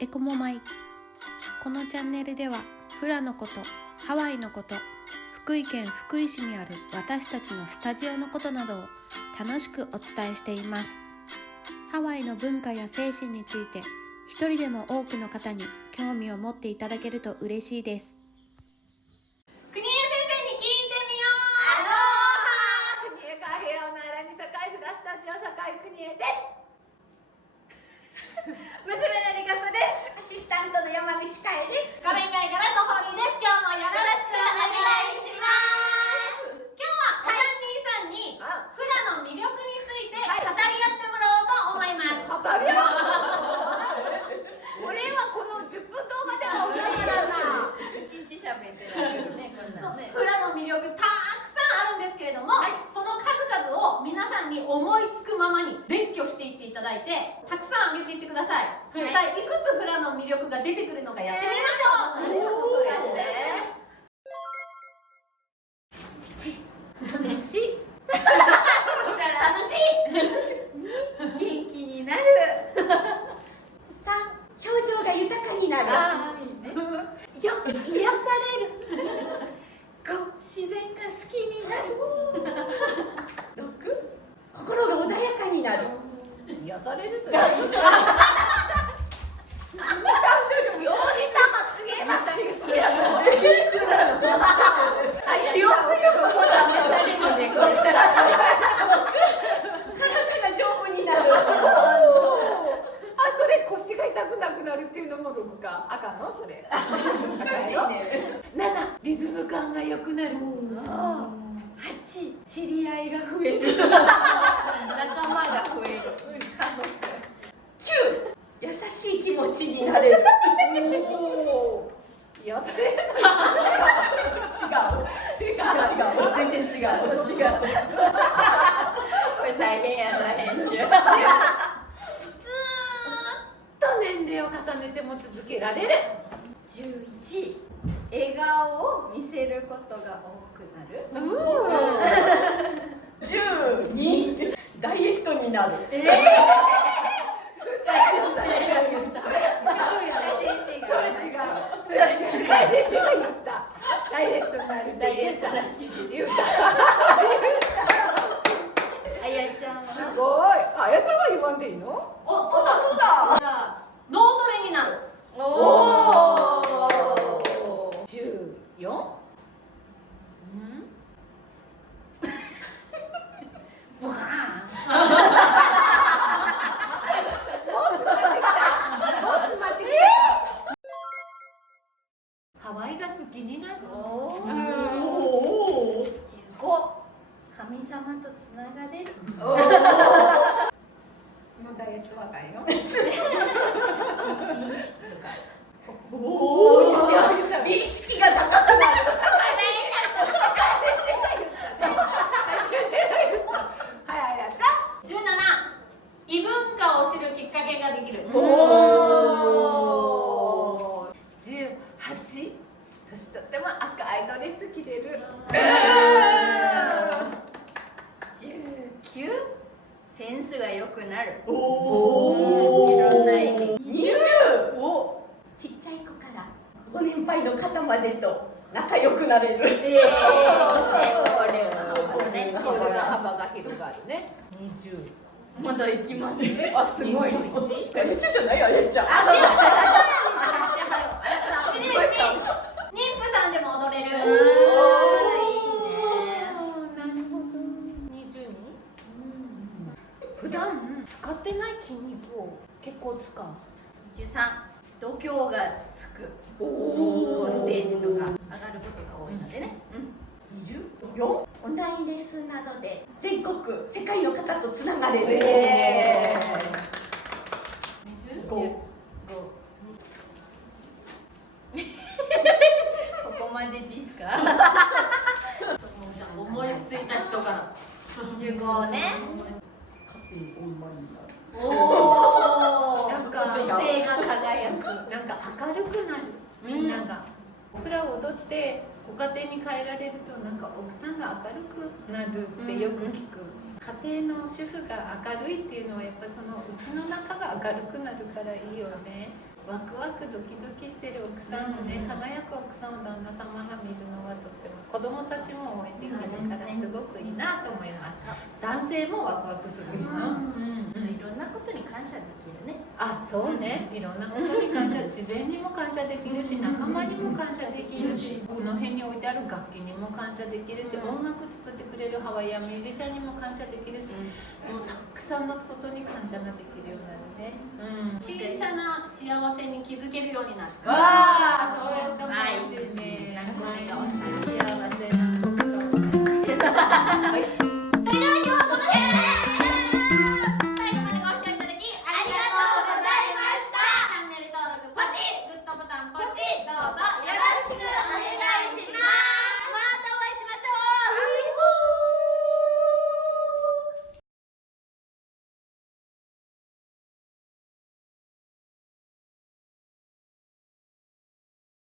エコモマイ。このチャンネルではフラのこと、ハワイのこと、福井県福井市にある私たちのスタジオのことなどを楽しくお伝えしています。ハワイの文化や精神について一人でも多くの方に興味を持っていただけると嬉しいです。国枝先生に聞いてみよう。アローハー、国枝カフェオナーラに堺フラスタジオ堺国枝です。娘のりかこです。アシスタントの山口かえです。これ以外からとほりです。今日もよろしくお願いします。今日はお三人さんにフラの魅力について語り合ってもらおうと思います。語り合う。俺はこの10分動画でも分からな。一日喋ってられるね、こんなね。フラの魅力たくさんあるんですけれども、その数々を皆さんに思いつくままに勉強していっていただいて、たくさんあげていってください。一体いくつフラの魅力が出てくるのかやってみましょう。それって楽しい楽しい元気になる3、表情が豊かになる4、癒される5、自然が好きになる6、心が穏やかになる。癒されると一緒だようにした発言また言うやろ。記憶力も試されるね、これ。体が丈夫になる。それ腰が痛くなくなるっていうのも6か。赤のそれ。難しいね。7、リズム感が良くなる。8、知り合いが増える。仲間が増える。9、優しい気持ちになれる。癒されると違う。全然違う。これ大変やな、編集。ずーっと年齢を重ねても続けられる。11、笑顔を見せることが多くなる。12、ダイエットになる。ダイエットになる。ダイエットらしいって言うた。あやちゃんはすごい。あやちゃんは言わんでいいの？そうだ。じゃあ脳トレになる。14。ボカーン。ハワイが好きになる。15、神様とつながれる。もうダイエット若いの。美意識が高くなる。17、異文化を知るきっかけができる。18、年とっても赤いドレス着れる。19、センスが良くなる。いろんな意味。20、ちっちゃい子からご年配の方までと仲良くなれる。幅が広がるね。20、まだ行きますね。あ、すごい。21じゃないあやちゃん。21、妊婦さんでも踊れる。いいね。なるほど。22、普段使ってない筋肉を結構使う。13、度胸がつく。ステージとか上がることが多いのでね。24、オンラインレッスンなどで全国世界の方とつながれる。5、ここまでですか？思いついた人から15ね。家庭オンラインになる。なんか女性が輝く。なんか明るくなる。みんながフラを踊ってご家庭に帰られるとなんか奥さんが明るくなるってよく聞く。家庭の主婦が明るいっていうのはやっぱそのうちの中が明るくなるからいいよね。ワクワクドキドキしてる奥さんをね、輝く奥さんを旦那様が見るのはとっても子供たちも応援できるからすごくいいなと思います。男性もワクワクするしな。いろんなことに感謝できるね。あ、そうね。いろんなことに感謝、自然にも感謝できるし、仲間にも感謝できるし、この辺に置いてある楽器にも感謝できるし、音楽作ってくれるハワイアンミュージシャンにも感謝できるし、もうたくさんのことに感謝ができるようになるね。小さな幸せに気づけるようになる。わあ、そういうかもしれない。幸せなこと。はい。